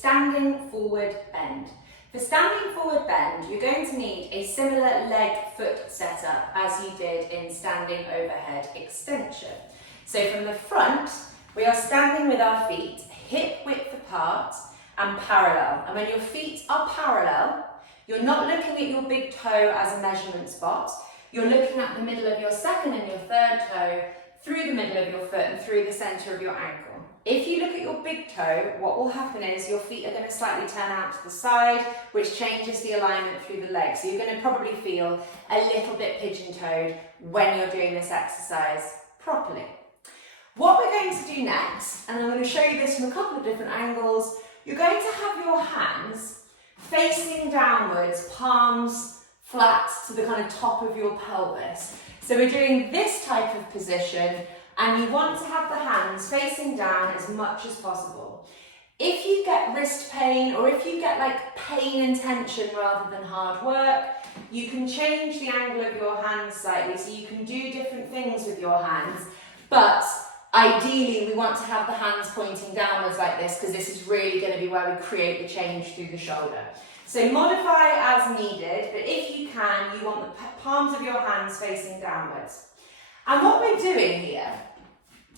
standing forward bend. For standing forward bend, you're going to need a similar leg-foot setup as you did in standing overhead extension. So from the front, we are standing with our feet hip width apart and parallel. And when your feet are parallel, you're not looking at your big toe as a measurement spot. You're looking at the middle of your second and your third toe, through the middle of your foot and through the centre of your ankle. If you look at your big toe, what will happen is your feet are going to slightly turn out to the side, which changes the alignment through the legs. So you're going to probably feel a little bit pigeon-toed when you're doing this exercise properly. What we're going to do next, and I'm going to show you this from a couple of different angles, you're going to have your hands facing downwards, palms flat to the kind of top of your pelvis. So we're doing this type of position, and you want to have the hands facing down as much as possible. If you get wrist pain, or if you get like pain and tension rather than hard work, you can change the angle of your hands slightly, so you can do different things with your hands, but ideally we want to have the hands pointing downwards like this, because this is really going to be where we create the change through the shoulder. So modify as needed, but if you can, you want the palms of your hands facing downwards. And what we're doing here,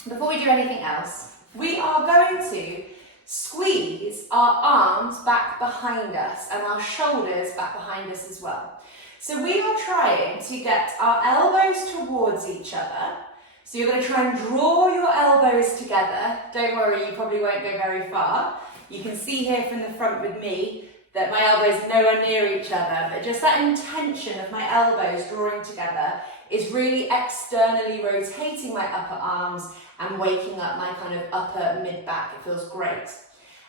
before we do anything else, we are going to squeeze our arms back behind us and our shoulders back behind us as well. So we are trying to get our elbows towards each other. So you're going to try and draw your elbows together. Don't worry, you probably won't go very far. You can see here from the front with me that my elbows are nowhere near each other, but just that intention of my elbows drawing together is really externally rotating my upper arms and waking up my kind of upper mid-back. It feels great.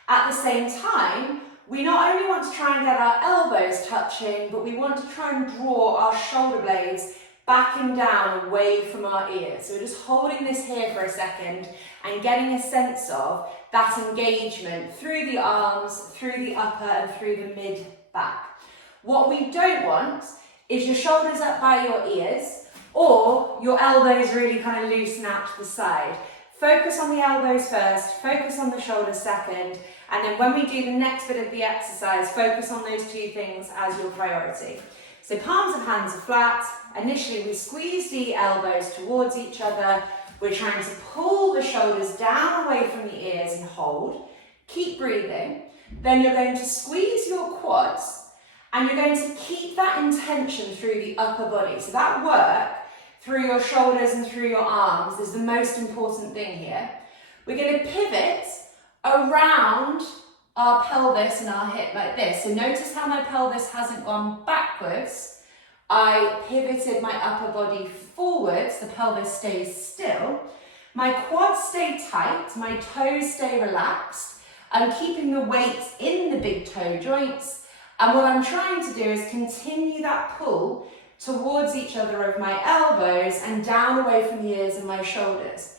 At the same time, we not only want to try and get our elbows touching, but we want to try and draw our shoulder blades back and down away from our ears. So we're just holding this here for a second and getting a sense of that engagement through the arms, through the upper and through the mid-back. What we don't want is your shoulders up by your ears or your elbows really kind of loosen out to the side. Focus on the elbows first, focus on the shoulders second, and then when we do the next bit of the exercise, focus on those two things as your priority. So palms of hands are flat. Initially we squeeze the elbows towards each other. We're trying to pull the shoulders down away from the ears and hold. Keep breathing. Then you're going to squeeze your quads and you're going to keep that intention through the upper body. So that work through your shoulders and through your arms is the most important thing here. We're going to pivot around our pelvis and our hip like this. So notice how my pelvis hasn't gone backwards. I pivoted my upper body forwards, the pelvis stays still. My quads stay tight, my toes stay relaxed. I'm keeping the weight in the big toe joints. And what I'm trying to do is continue that pull towards each other of my elbows and down away from the ears and my shoulders.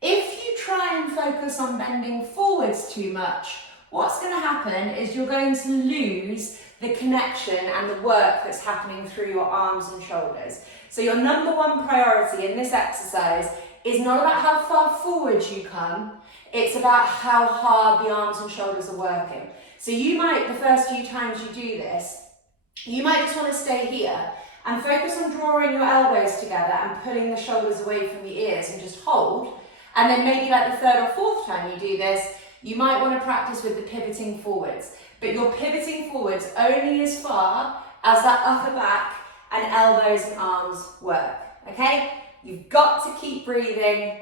If you try and focus on bending forwards too much, what's going to happen is you're going to lose the connection and the work that's happening through your arms and shoulders. So your number one priority in this exercise is not about how far forward you come, it's about how hard the arms and shoulders are working. So you might, the first few times you do this, you might just want to stay here and focus on drawing your elbows together and pulling the shoulders away from the ears and just hold. And then maybe like the third or fourth time you do this, you might want to practice with the pivoting forwards, but you're pivoting forwards only as far as that upper back and elbows and arms work, okay? You've got to keep breathing.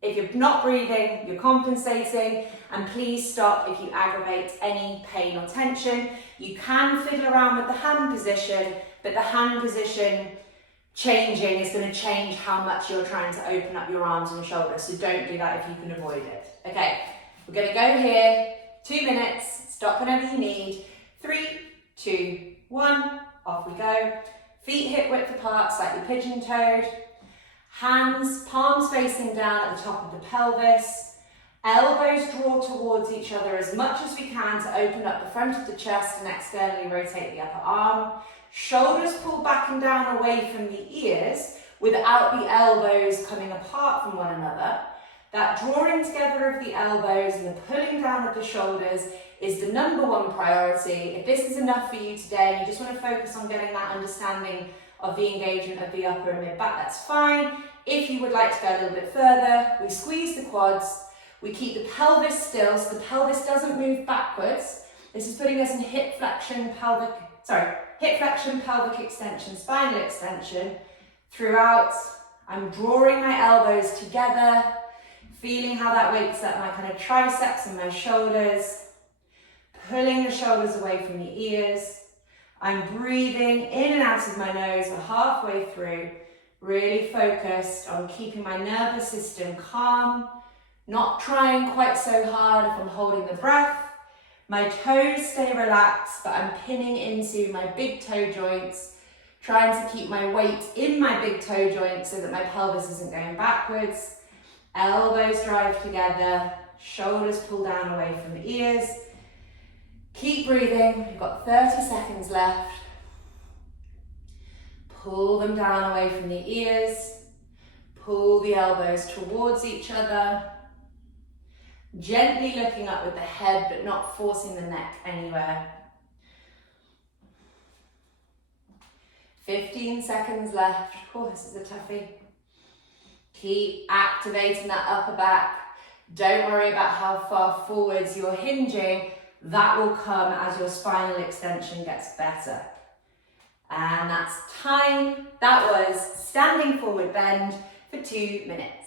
If you're not breathing, you're compensating, and please stop if you aggravate any pain or tension. You can fiddle around with the hand position, but the hand position changing is going to change how much you're trying to open up your arms and shoulders, so don't do that if you can avoid it. Okay. We're going to go here, 2 minutes, stop whenever you need. 3, 2, 1, off we go. Feet hip width apart, slightly pigeon-toed. Hands, palms facing down at the top of the pelvis. Elbows draw towards each other as much as we can to open up the front of the chest and externally rotate the upper arm. Shoulders pull back and down away from the ears without the elbows coming apart from one another. That drawing together of the elbows and the pulling down of the shoulders is the number one priority. If this is enough for you today and you just want to focus on getting that understanding of the engagement of the upper and mid back, that's fine. If you would like to go a little bit further, we squeeze the quads, we keep the pelvis still so the pelvis doesn't move backwards. This is putting us in hip flexion, pelvic extension, spinal extension. Throughout, I'm drawing my elbows together, feeling how that wakes up my kind of triceps and my shoulders, pulling the shoulders away from the ears. I'm breathing in and out of my nose for halfway through, really focused on keeping my nervous system calm, not trying quite so hard if I'm holding the breath. My toes stay relaxed, but I'm pinning into my big toe joints, trying to keep my weight in my big toe joints so that my pelvis isn't going backwards. Elbows drive together, shoulders pull down away from the ears. Keep breathing, we've got 30 seconds left. Pull them down away from the ears. Pull the elbows towards each other. Gently looking up with the head, but not forcing the neck anywhere. 15 seconds left. Oh, this is a toughie. Keep activating that upper back. Don't worry about how far forwards you're hinging. That will come as your spinal extension gets better. And that's time. That was standing forward bend for 2 minutes.